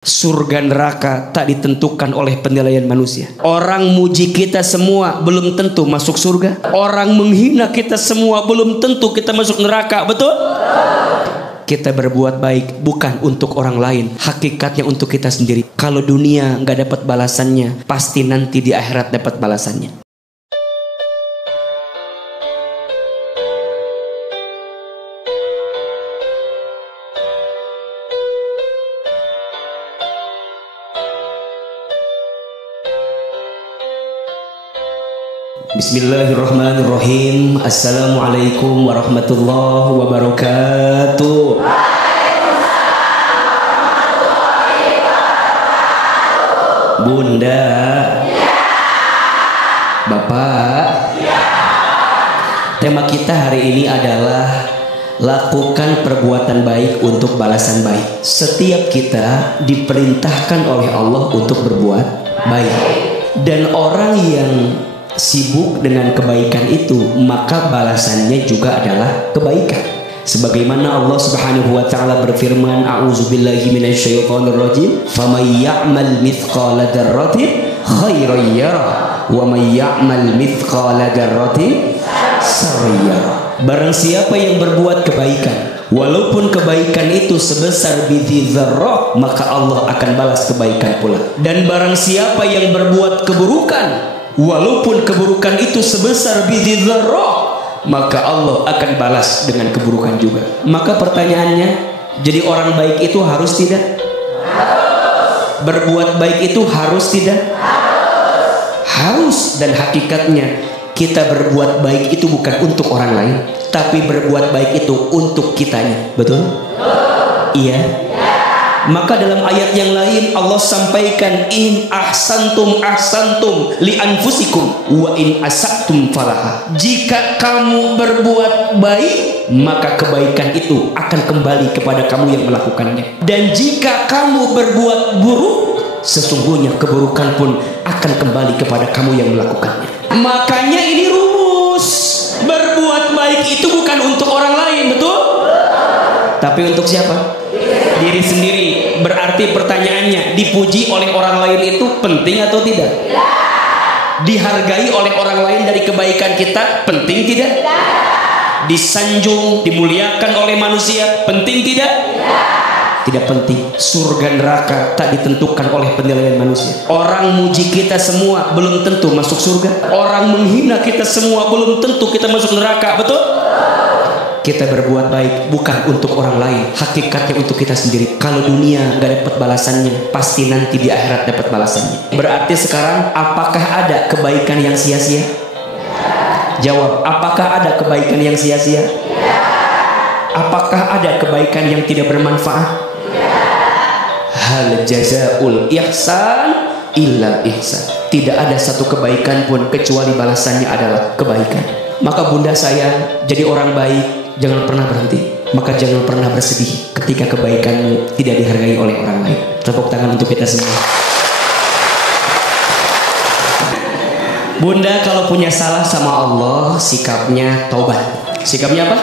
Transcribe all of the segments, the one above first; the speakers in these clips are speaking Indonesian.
Surga neraka tak ditentukan oleh penilaian manusia. Orang muji kita semua belum tentu masuk surga. Orang menghina kita semua belum tentu kita masuk neraka. Betul? Kita berbuat baik bukan untuk orang lain, hakikatnya untuk kita sendiri. Kalau dunia nggak dapat balasannya, pasti nanti di akhirat dapat balasannya. Bismillahirrahmanirrahim. Assalamualaikum warahmatullahi wabarakatuh. Bunda, Bapak, tema kita hari ini adalah lakukan perbuatan baik untuk balasan baik. Setiap kita diperintahkan oleh Allah untuk berbuat baik. Dan orang yang sibuk dengan kebaikan itu, maka balasannya juga adalah kebaikan. Sebagaimana Allah Subhanahu wa taala berfirman, a'udzubillahi minasyaitonirrajim, "Faman ya'mal mithqala dzarratin khairan yarah, wa man ya'mal mithqala dzarratin syarran yarah." Barang siapa yang berbuat kebaikan, walaupun kebaikan itu sebesar bidhi dzarrah, maka Allah akan balas kebaikan pula. Dan barang siapa yang berbuat keburukan, walaupun keburukan itu sebesar bidhi dzarrah, maka Allah akan balas dengan keburukan juga. Maka pertanyaannya, jadi orang baik itu harus tidak? Harus. Berbuat baik itu harus tidak? Harus. Harus. Dan hakikatnya kita berbuat baik itu bukan untuk orang lain, tapi berbuat baik itu untuk kitanya. Betul? Iya. Maka dalam ayat yang lain Allah sampaikan, in ahsantum ahsantum li anfusikum wa in asatum falaha. Jika kamu berbuat baik, maka kebaikan itu akan kembali kepada kamu yang melakukannya. Dan jika kamu berbuat buruk, sesungguhnya keburukan pun akan kembali kepada kamu yang melakukannya. Makanya ini rumus, berbuat baik itu bukan untuk orang lain, betul? Tapi untuk siapa? Diri sendiri. Berarti pertanyaannya, dipuji oleh orang lain itu penting atau tidak? Dihargai oleh orang lain dari kebaikan kita penting tidak? Disanjung, dimuliakan oleh manusia penting tidak? Tidak penting. Surga neraka tak ditentukan oleh penilaian manusia. Orang muji kita semua belum tentu masuk surga. Orang menghina kita semua belum tentu kita masuk neraka. Betul? Kita berbuat baik bukan untuk orang lain, hakikatnya untuk kita sendiri. Kalau dunia gak dapat balasannya, pasti nanti di akhirat dapat balasannya. Berarti sekarang, apakah ada kebaikan yang sia-sia? Jawab, apakah ada kebaikan yang sia-sia? Apakah ada kebaikan yang tidak bermanfaat? Hal jazaul ihsan illa ihsan. Tidak ada satu kebaikan pun kecuali balasannya adalah kebaikan. Maka bunda saya, jadi orang baik jangan pernah berhenti. Maka jangan pernah bersedih ketika kebaikanmu tidak dihargai oleh orang lain. Tepuk tangan untuk kita semua. Bunda kalau punya salah sama Allah, sikapnya taubat. Sikapnya apa?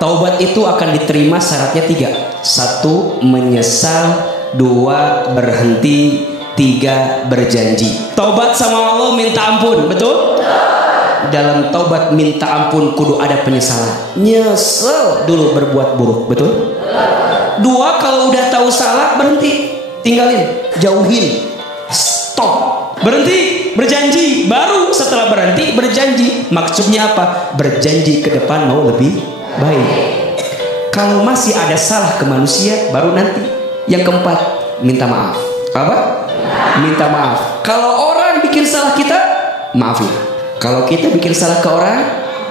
Taubat itu akan diterima syaratnya 3. 1. Menyesal. 2. Berhenti. 3. Berjanji. Taubat sama Allah minta ampun, betul? Dalam taubat minta ampun kudu ada penyesalan. Nyesel dulu berbuat buruk, betul? 2. Kalau udah tahu salah, berhenti, tinggalin, jauhin, stop, berhenti, berjanji. Baru setelah berhenti berjanji. Maksudnya apa? Berjanji ke depan mau lebih baik. Kalau masih ada salah ke manusia, baru nanti. Yang keempat, minta maaf. Apa? Minta maaf. Kalau orang bikin salah kita, maafin. Kalau kita bikin salah ke orang,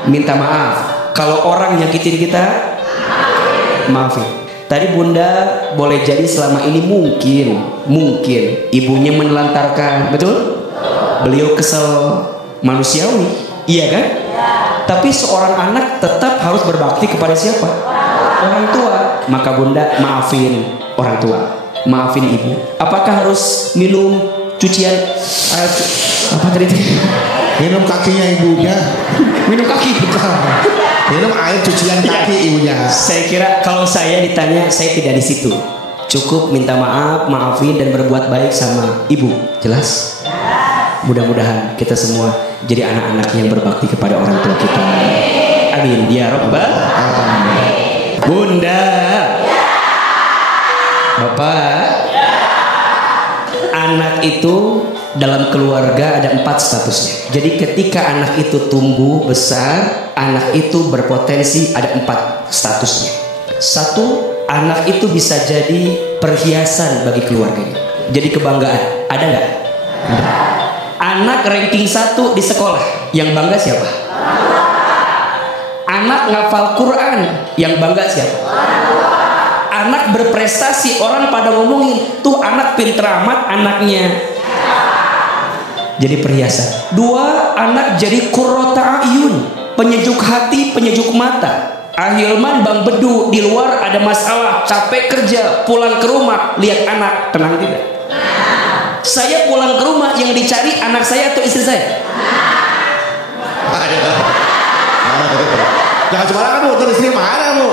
minta maaf. Kalau orang nyakitin kita, maafin. Tadi bunda boleh jadi selama ini mungkin ibunya menelantarkan, betul? Beliau kesel, manusiawi, iya kan? Tapi seorang anak tetap harus berbakti kepada siapa? Orang tua. Maka bunda maafin orang tua, maafin ibu. Apakah harus minum cucian apa tadi? Minum kakinya ibunya. Minum kaki. Minum air cucian kaki ibunya. Saya kira kalau saya ditanya, saya tidak di situ. Cukup minta maaf, maafin dan berbuat baik sama ibu. Jelas? Mudah-mudahan kita semua jadi anak-anak yang berbakti kepada orang tua kita. Amin ya rabbal alamin. Bunda, Bapak, anak itu dalam keluarga ada 4 statusnya. Jadi ketika anak itu tumbuh besar, anak itu berpotensi ada 4 statusnya. 1, anak itu bisa jadi perhiasan bagi keluarganya. Jadi kebanggaan. Ada nggak? Anak ranking 1 di sekolah, yang bangga siapa? Anak ngafal Quran, yang bangga siapa? Anak berprestasi, orang pada ngomongin, tuh anak pinter amat anaknya. Jadi perhiasan. 2, anak jadi qurrata ayun, penyejuk hati, penyejuk mata. Ahilman, Bang Bedu, di luar ada masalah, capek kerja, pulang ke rumah, lihat anak, tenang tidak? Saya pulang ke rumah, yang dicari anak saya atau istri saya? Jangan sembarangan Bu, terus istri mana Bu?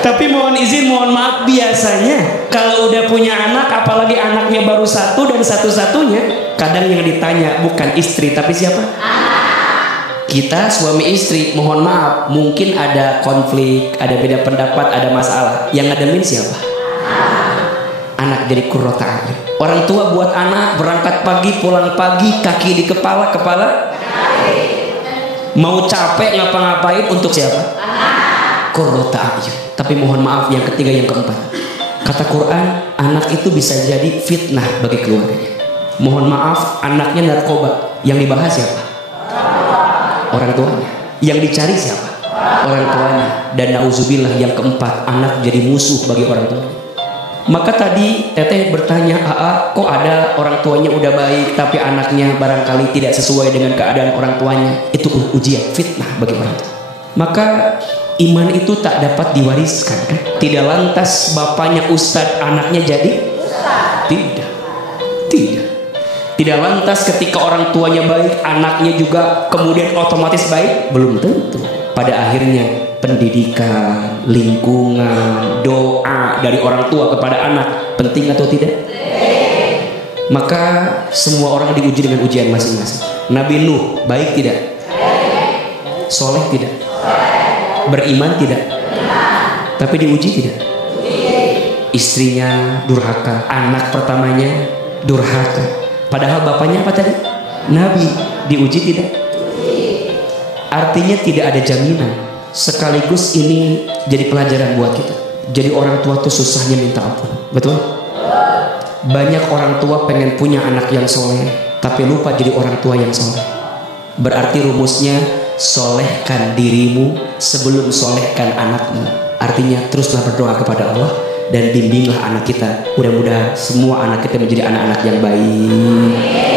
Tapi mohon izin, mohon maaf, biasanya kalau udah punya anak, apalagi anaknya baru 1 dan satu-satunya, kadang yang ditanya bukan istri tapi siapa? Kita suami istri, mohon maaf, mungkin ada konflik, ada beda pendapat, ada masalah. Yang ngademin siapa? Anak jadi qurrata ayun. Orang tua buat anak berangkat pagi, pulang pagi, kaki di kepala, mau capek ngapa-ngapain untuk siapa? Qurrata ayun. Tapi mohon maaf, yang ketiga, yang keempat, kata Quran, anak itu bisa jadi fitnah bagi keluarganya. Mohon maaf, anaknya narkoba, yang dibahas siapa? Orang tuanya. Yang dicari siapa? Orang tuanya. Dan nauzubillah, yang keempat, anak jadi musuh bagi orang tuanya. Maka tadi Teteh bertanya, kok ada orang tuanya udah baik tapi anaknya barangkali tidak sesuai dengan keadaan orang tuanya. Itu ujian, fitnah bagi orang tua. Maka iman itu tak dapat diwariskan kan? Tidak lantas bapaknya ustadz, anaknya jadi tidak. Tidak lantas ketika orang tuanya baik, anaknya juga kemudian otomatis baik. Belum tentu. Pada akhirnya pendidikan, lingkungan, doa dari orang tua kepada anak penting atau tidak? Maka semua orang diuji dengan ujian masing-masing. Nabi Nuh baik tidak? Soleh tidak? Beriman tidak? Tapi diuji tidak? Istrinya durhaka, anak pertamanya durhaka. Padahal bapaknya apa tadi? Nabi. Diuji tidak? Artinya tidak ada jaminan. Sekaligus ini jadi pelajaran buat kita. Jadi orang tua tuh susahnya minta ampun. Betul? Banyak orang tua pengen punya anak yang soleh, tapi lupa jadi orang tua yang soleh. Berarti rumusnya, solehkan dirimu sebelum solehkan anakmu. Artinya teruslah berdoa kepada Allah dan bimbinglah anak kita. Mudah-mudahan semua anak kita menjadi anak-anak yang baik.